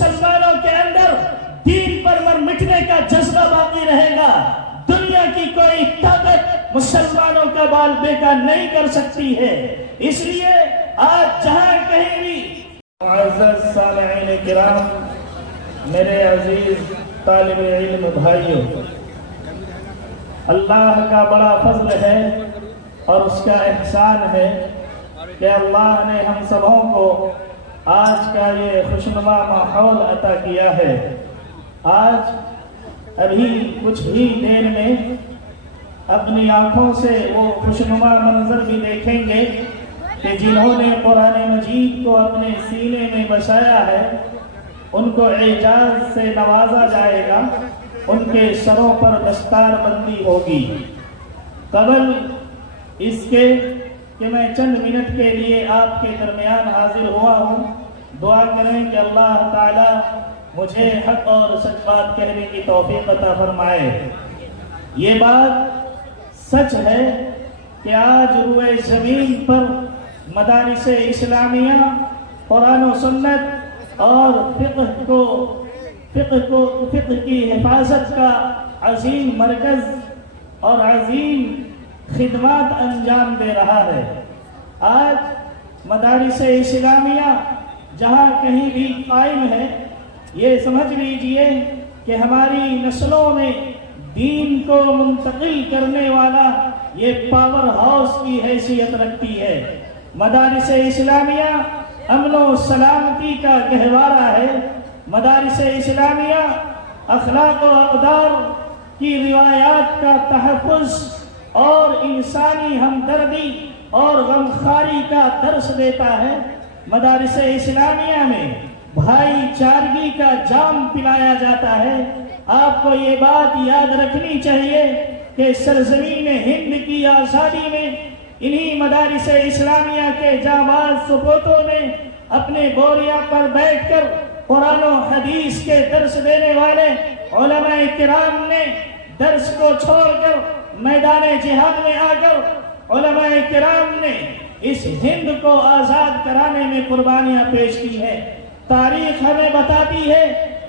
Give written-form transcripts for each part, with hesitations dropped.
مسلمانوں کے اندر دین پر مر مٹنے کا جذبہ باقی رہے گا، دنیا کی کوئی طاقت مسلمانوں کا بال بیکار نہیں کر سکتی ہے۔ اس لیے آج جہاں کہیں بھی معزز سامعین کرام، میرے عزیز طالب علم بھائیوں، اللہ کا بڑا فضل ہے اور اس کا احسان ہے کہ اللہ نے ہم سبوں کو آج کا یہ خوشنما ماحول عطا کیا ہے۔ آج ابھی کچھ ہی دیر میں اپنی آنکھوں سے وہ خوشنما منظر بھی دیکھیں گے کہ جنہوں نے قرآن مجید کو اپنے سینے میں بسایا ہے ان کو اعجاز سے نوازا جائے گا، ان کے سروں پر دستار بندی ہوگی۔ قبل اس کے کہ میں چند منٹ کے لیے آپ کے درمیان حاضر ہوا ہوں، دعا کریں کہ اللہ تعالی مجھے حق اور سچ بات کہنے کی توفیق عطا فرمائے۔ یہ بات سچ ہے کہ آج روئے زمین پر مدارس اسلامیہ قرآن و سنت اور فقہ کی حفاظت کا عظیم مرکز اور عظیم خدمات انجام دے رہا ہے۔ آج مدارس اسلامیہ جہاں کہیں بھی قائم ہے، یہ سمجھ لیجئے کہ ہماری نسلوں میں دین کو منتقل کرنے والا یہ پاور ہاؤس کی حیثیت رکھتی ہے۔ مدارس اسلامیہ امن و سلامتی کا گہوارہ ہے۔ مدارس اسلامیہ اخلاق و اقدار کی روایات کا تحفظ اور انسانی ہمدردی اور غمخواری کا درس دیتا ہے۔ مدارس اسلامیہ میں بھائی چارگی کا جام پلایا جاتا ہے۔ آپ کو یہ بات یاد رکھنی چاہیے کہ سرزمین ہند کی آزادی میں انہی مدارس اسلامیہ کے جانباز سپوتوں نے اپنے بوریا پر بیٹھ کر قرآن و حدیث کے درس دینے والے علماء کرام نے درس کو چھوڑ کر میدان جہاد میں آ کر علماء کرام نے اس ہند کو آزاد کرانے میں قربانیاں پیش کی ہیں۔ تاریخ ہمیں بتاتی ہے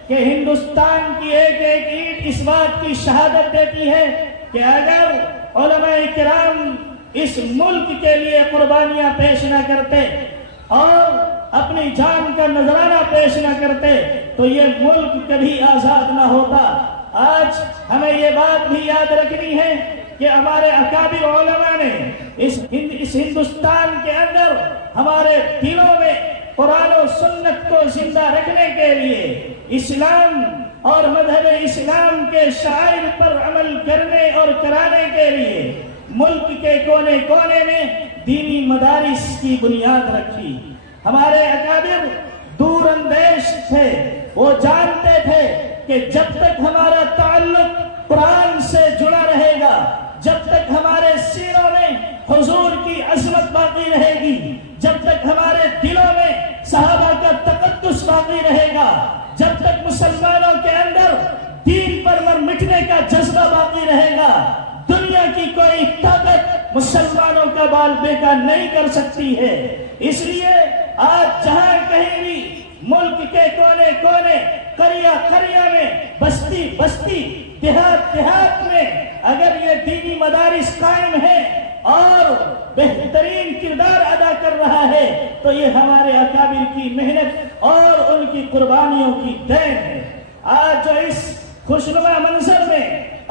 کہ ہندوستان کی ایک ایک اینٹ اس بات کی شہادت دیتی ہے کہ اگر علماء کرام اس ملک کے لیے قربانیاں پیش نہ کرتے اور اپنی جان کا نذرانہ پیش نہ کرتے تو یہ ملک کبھی آزاد نہ ہوتا۔ آج ہمیں یہ بات بھی یاد رکھنی ہے کہ ہمارے اکابر علماء نے اس ہندوستان کے اندر ہمارے دلوں میں قرآن و سنت کو زندہ رکھنے کے لیے اسلام اور مذہب اسلام کے شعائر پر عمل کرنے اور کرانے کے لیے ملک کے کونے کونے میں دینی مدارس کی بنیاد رکھی۔ ہمارے اکابر دور اندیش تھے، وہ جانتے تھے کہ جب تک ہمارا تعلق قرآن سے جڑا رہے گا، جب تک ہمارے سینوں میں حضور کی عظمت باقی رہے گی، جب تک ہمارے دلوں میں صحابہ کا تقدس باقی رہے گا، جب تک مسلمانوں کے اندر دین پر مر مٹنے کا جذبہ باقی رہے گا، دنیا کی کوئی طاقت مسلمانوں کا بال بیکار نہیں کر سکتی ہے۔ اس لیے آج جہاں کہیں بھی ملک کے کونے کونے، قریہ قریہ میں، بستی بستی، دیہات دیہات میں اگر یہ دینی مدارس قائم ہیں اور بہترین کردار ادا کر رہا ہے تو یہ ہمارے اکابر کی محنت اور ان کی قربانیوں کی دین ہے۔ آج جو اس خوشنما منظر میں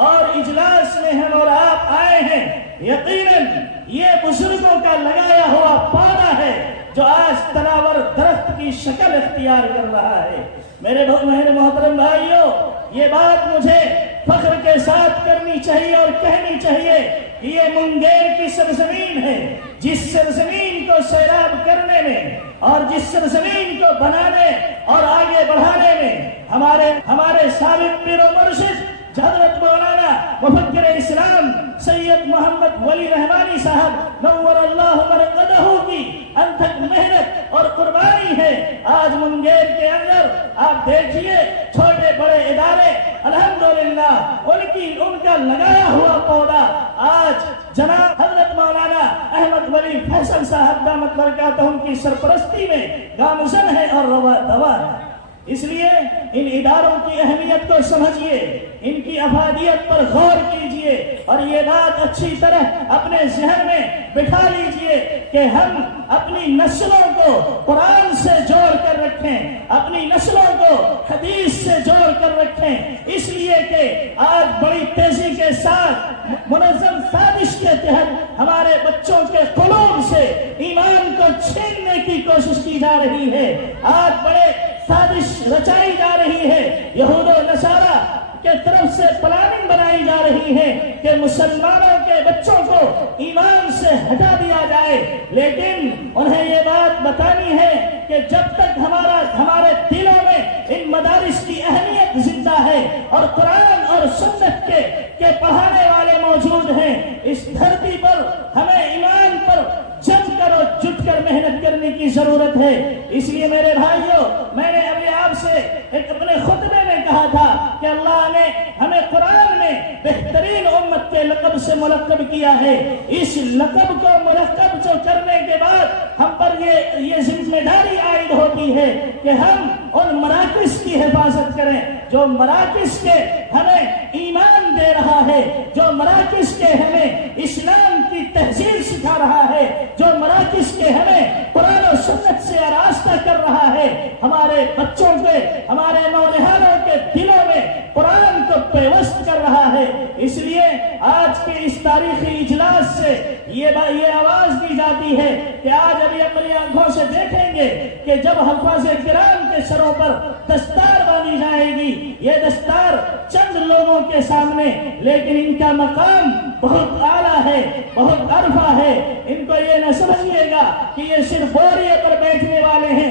اور اجلاس میں ہم اور آپ آئے ہیں، یقیناً یہ بزرگوں کا لگایا ہوا پودا ہے جو آج تناور درخت کی شکل اختیار کر رہا ہے۔ میرے محترم بھائیوں، یہ بات مجھے فخر کے ساتھ کرنی چاہیے اور کہنی چاہیے کہ یہ منگیر کی سرزمین ہے، جس سرزمین کو سیراب کرنے میں اور جس سرزمین کو بنانے اور آگے بڑھانے میں ہمارے سابق پیر و مرشد حضرت مولانا مفکر اسلام سید محمد ولی رحمانی صاحب نور اللہ مرقدہ کی انتھک محنت اور قربانی ہے۔ آج منگیر کے اندر آپ دیکھیے چھوٹے بڑے ادارے الحمدللہ ان کا لگایا ہوا پودا آج جناب حضرت مولانا احمد ولی فیصل صاحب دامت برکاتہم کی سرپرستی میں گامزن ہے اور روا دوا ہے۔ اس لیے ان اداروں کی اہمیت کو سمجھیے، ان کی افادیت پر غور کیجئے اور یہ بات اچھی طرح اپنے ذہن میں بٹھا لیجئے کہ ہم اپنی نسلوں کو قرآن سے جوڑ کر رکھیں، اپنی نسلوں کو حدیث سے جوڑ کر رکھیں، اس لیے کہ آج بڑی تیزی کے ساتھ منظم سازش کے تحت ہمارے بچوں کے قلوب سے ایمان کو چھیننے کی کوشش کی جا رہی ہے۔ آج بڑے سازش رچائی جا رہی ہے، یہود و نصارہ کے طرف سے پلاننگ بنائی جا رہی ہے کہ مسلمانوں کے بچوں کو ایمان سے ہٹا دیا جائے، لیکن انہیں یہ بات بتانی ہے کہ جب تک ہمارے دلوں میں ان مدارس کی اہمیت زندہ ہے اور قرآن اور سنت کے پڑھانے والے موجود ہیں، اس دھرتی پر ہمیں ایمان پر جم کر اور جٹ کر محنت کرنے کی ضرورت ہے۔ اس لیے میرے بھائیوں، میں نے ابھی آپ سے ایک اپنے خطبے میں کہا تھا کہ اللہ نے ہمیں قرآن میں بہترین امت کے لقب سے ملقب کیا ہے۔ اس لقب کو ملقب کرنے کے بعد ہم پر یہ ذمہ داری عائد ہوتی ہے کہ ہم ان مراکز کی حفاظت کریں جو مراکز کے ہمیں ایمان دے رہا ہے، جو مراکز کے ہمیں اسلام کی تہذیب سکھا رہا ہے، جو مراکز کے ہمیں قرآن و سنت سے آراستہ کر رہا ہے، ہمارے بچوں کے، ہمارے نونہالوں کے دلوں میں قرآن کو پیوست کر رہا ہے۔ اس لیے آج کے اس تاریخی اجلاس سے یہ آواز دی جاتی ہے کہ آج ابھی اپنی آنکھوں سے دیکھیں گے کہ جب حفاظ کرام کے سروں پر دستار باندھی جائے گی، یہ دستار چند لوگوں کے سامنے، لیکن ان کا مقام بہت اعلیٰ ہے، بہت عرفہ ہے۔ ان کو یہ نہ سمجھیے گا کہ یہ صرف بوریے پر بیٹھنے والے ہیں۔